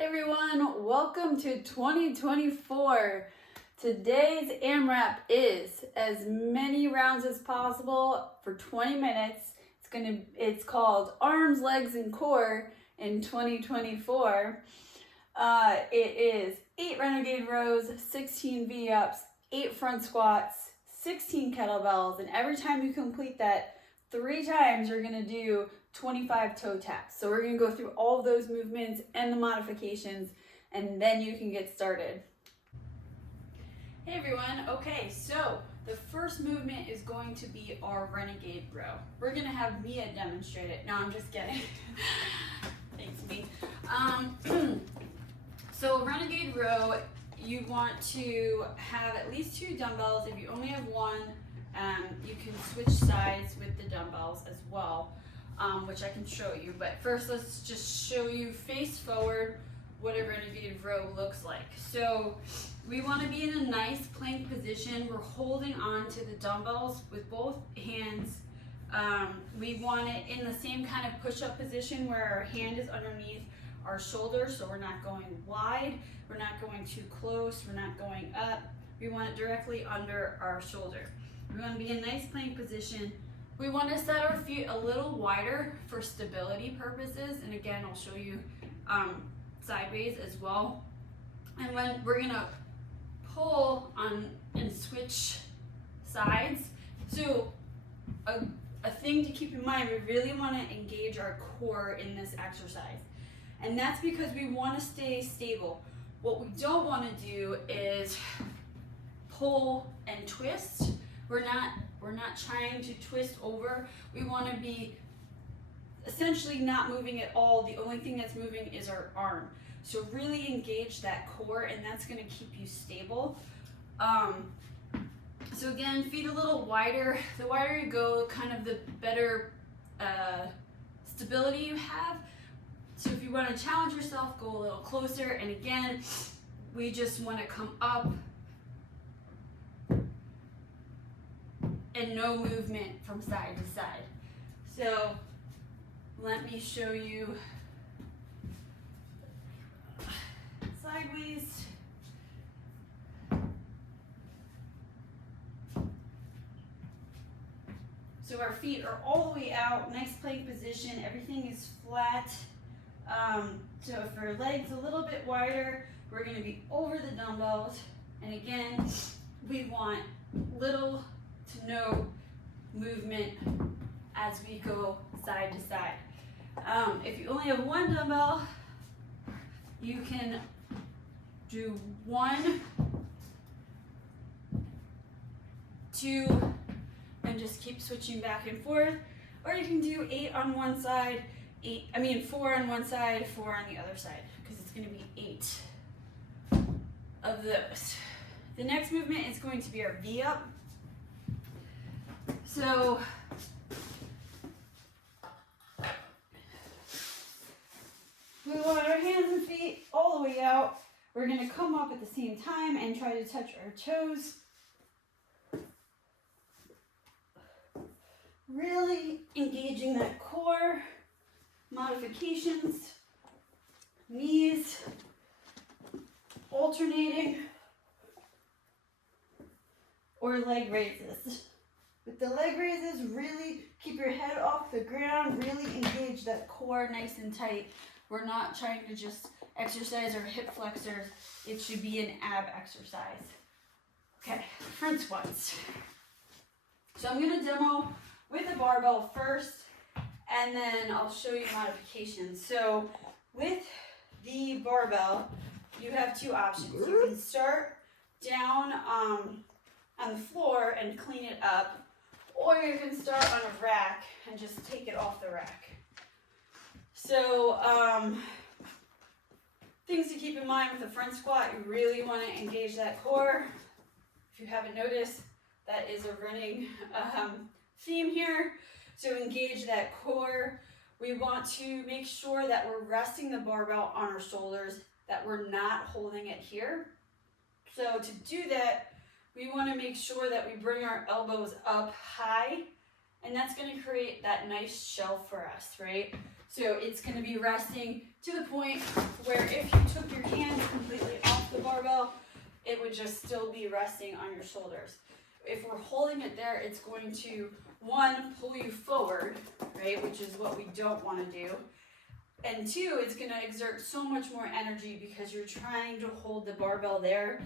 Hey everyone, welcome to 2024. Today's AMRAP is as many rounds as possible for 20 minutes. It's called Arms, Legs, and Core in 2024. It is 8 renegade rows, 16 V-ups, 8 front squats, 16 kettlebells, and every time you complete that 3 times, you're gonna do 25 toe taps. So we're gonna go through all of those movements and the modifications, and then you can get started. Hey everyone, okay, so the first movement is going to be our renegade row. We're gonna have Mia demonstrate it. No, I'm just kidding. Thanks, Mia. So renegade row, you want to have at least 2 dumbbells. If you only have 1, you can switch sides with the dumbbells as well, which I can show you. But first, let's just show you face forward what a renegade row looks like. So we want to be in a nice plank position. We're holding on to the dumbbells with both hands. We want it in the same kind of push-up position where our hand is underneath our shoulder, so we're not going wide, we're not going too close, we're not going up. We want it directly under our shoulder. We want to be in a nice plank position. We want to set our feet a little wider for stability purposes, and again, I'll show you sideways as well. And when we're gonna pull on and switch sides, so a thing to keep in mind, we really want to engage our core in this exercise, and that's because we want to stay stable. What we don't want to do is pull and twist. We're not trying to twist over. We want to be essentially not moving at all. The only thing that's moving is our arm. So really engage that core, and that's going to keep you stable. So again, feet a little wider. The wider you go, kind of the better stability you have. So if you want to challenge yourself, go a little closer. And again, we just want to come up and no movement from side to side. So let me show you sideways. So our feet are all the way out, nice plank position, everything is flat. So if our legs a little bit wider, we're gonna be over the dumbbells. And again, we want little to no movement as we go side to side. If you only have 1 dumbbell, you can do 1, 2, and just keep switching back and forth. Or you can do 8 on one side, 4 on one side, 4 on the other side, because it's going to be 8 of those. The next movement is going to be our V-up. So we want our hands and feet all the way out. We're going to come up at the same time and try to touch our toes. Really engaging that core. Modifications, knees, alternating, or leg raises. With the leg raises, really keep your head off the ground, really engage that core nice and tight. We're not trying to just exercise our hip flexors. It should be an ab exercise. Okay, front squats. So I'm gonna demo with a barbell first, and then I'll show you modifications. So with the barbell, you have 2 options. You can start down on the floor and clean it up, or you can start on a rack and just take it off the rack. So things to keep in mind with the front squat, you really want to engage that core. If you haven't noticed, that is a running theme here. So engage that core. We want to make sure that we're resting the barbell on our shoulders, that we're not holding it here. So to do that, we want to make sure that we bring our elbows up high, and that's going to create that nice shelf for us, right? So it's going to be resting to the point where if you it would just still be resting on your shoulders. If we're holding it there, it's going to, one, pull you forward, right, which is what we don't want to do. And two, it's going to exert so much more energy because you're trying to hold the barbell there,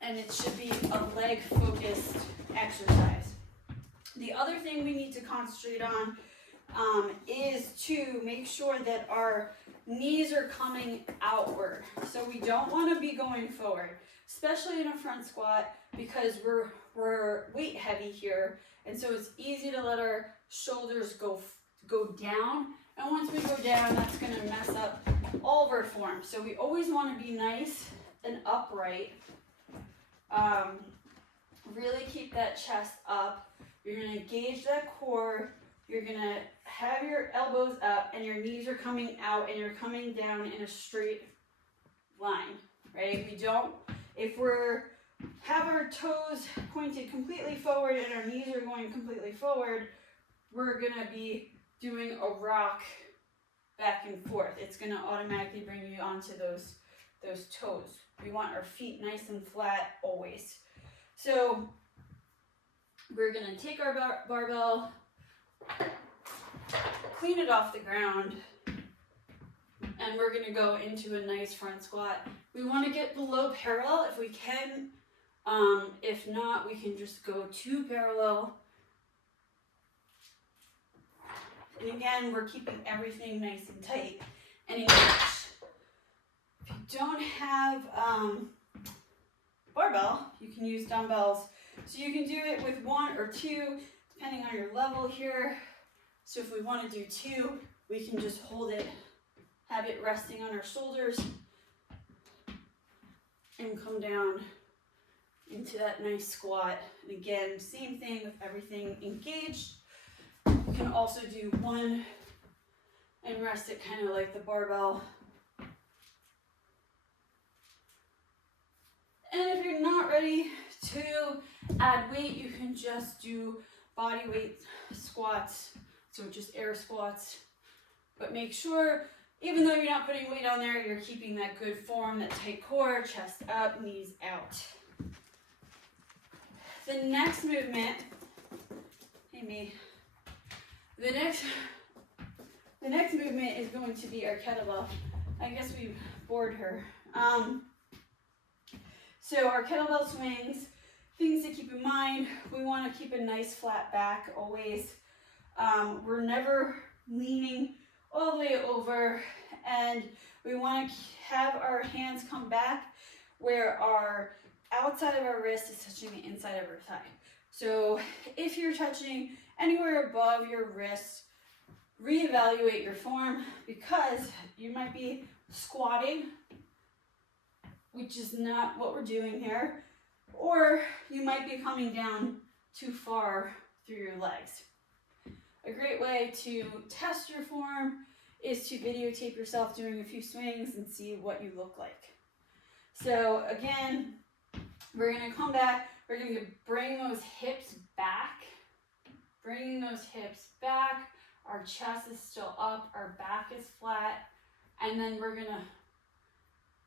and it should be a leg-focused exercise. The other thing we need to concentrate on is to make sure that our knees are coming outward. So we don't want to be going forward, especially in a front squat, because we're weight heavy here, and so it's easy to let our shoulders go down. And once we go down, that's going to mess up all of our form. So we always want to be nice and upright. Really keep that chest up. You're going to engage that core. You're going to have your elbows up and your knees are coming out and you're coming down in a straight line, right? We don't, if we're have our toes pointed completely forward and our knees are going completely forward, we're going to be doing a rock back and forth. It's going to automatically bring you onto those toes. We want our feet nice and flat always. So we're going to take our barbell, clean it off the ground, and we're going to go into a nice front squat. We want to get below parallel if we can. If not, we can just go to parallel. And again, we're keeping everything nice and tight and engaged. If you don't have barbell, you can use dumbbells. So you can do it with 1 or 2, depending on your level here. So if we want to do 2, we can just hold it, have it resting on our shoulders, and come down into that nice squat. And again, same thing with everything engaged. You can also do 1 and rest it kind of like the barbell. And if you're not ready to add weight, you can just do body weight squats, so just air squats. But make sure, even though you're not putting weight on there, you're keeping that good form, that tight core, chest up, knees out. The next movement, the next movement is going to be our kettlebell. I guess we bored her. So our kettlebell swings, things to keep in mind, we want to keep a nice flat back always. We're never leaning all the way over, and we want to have our hands come back where our outside of our wrist is touching the inside of our thigh. So if you're touching anywhere above your wrist, reevaluate your form, because you might be squatting, which is not what we're doing here, or you might be coming down too far through your legs. A great way to test your form is to videotape yourself doing a few swings and see what you look like. So again, we're going to come back, we're going to bring those hips back, bringing those hips back, our chest is still up, our back is flat, and then we're going to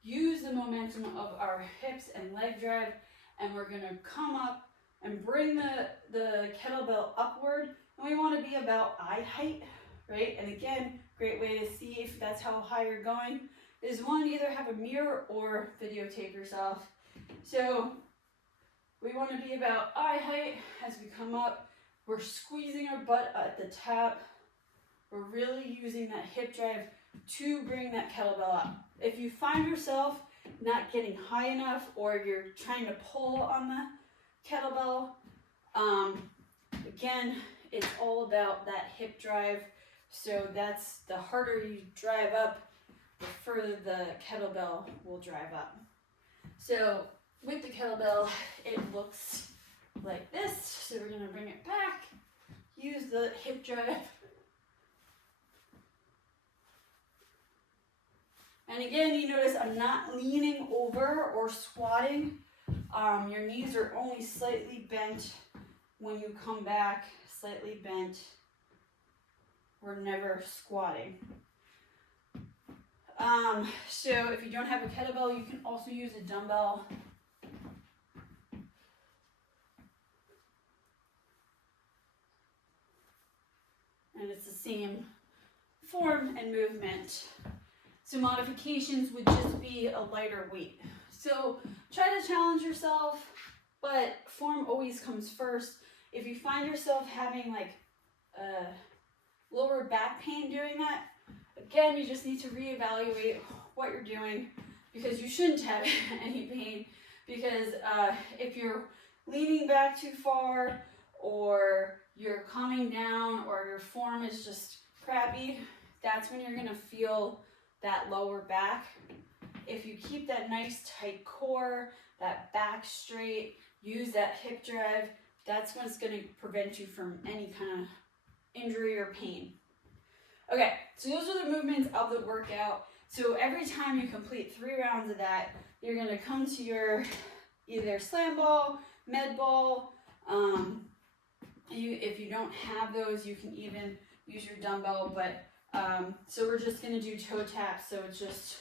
use the momentum of our hips and leg drive, and we're going to come up and bring the kettlebell upward, and we want to be about eye height, right? And again, great way to see if that's how high you're going is 1, either have a mirror or videotape yourself. So we want to be about eye height as we come up. We're squeezing our butt at the top. We're really using that hip drive to bring that kettlebell up. If you find yourself not getting high enough, or you're trying to pull on the kettlebell, again, it's all about that hip drive. So that's, the harder you drive up, the further the kettlebell will drive up. So with the kettlebell, it looks like this. So we're going to bring it back, use the hip drive. And again, you notice I'm not leaning over or squatting. Your knees are only slightly bent when you come back, slightly bent. We're never squatting. So if you don't have a kettlebell, you can also use a dumbbell. and it's the same form and movement. So modifications would just be a lighter weight. So try to challenge yourself, but form always comes first. If you find yourself having like lower back pain doing that, again, you just need to reevaluate what you're doing, because you shouldn't have any pain. Because if you're leaning back too far, or you're coming down, or your form is just crappy, that's when you're gonna feel that lower back. If you keep that nice tight core, that back straight, use that hip drive, that's what's gonna prevent you from any kind of injury or pain. Okay, so those are the movements of the workout. So every time you complete 3 rounds of that, you're gonna come to your either slam ball, med ball. If you don't have those, you can even use your dumbbell, but so we're just gonna do toe taps. So it's just,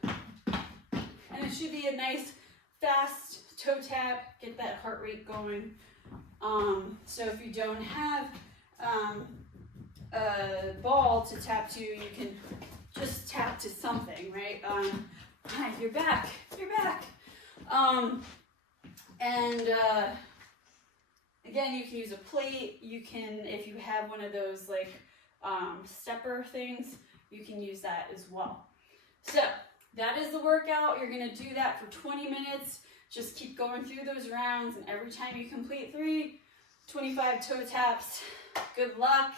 and it should be a nice fast toe tap, get that heart rate going. So if you don't have a ball to tap to, you can just tap to something, right? Hi, you're back. Again, you can use a plate. You can, if you have one of those like stepper things, you can use that as well. So that is the workout. You're gonna do that for 20 minutes. Just keep going through those rounds, and every time you complete 3, 25 toe taps. Good luck.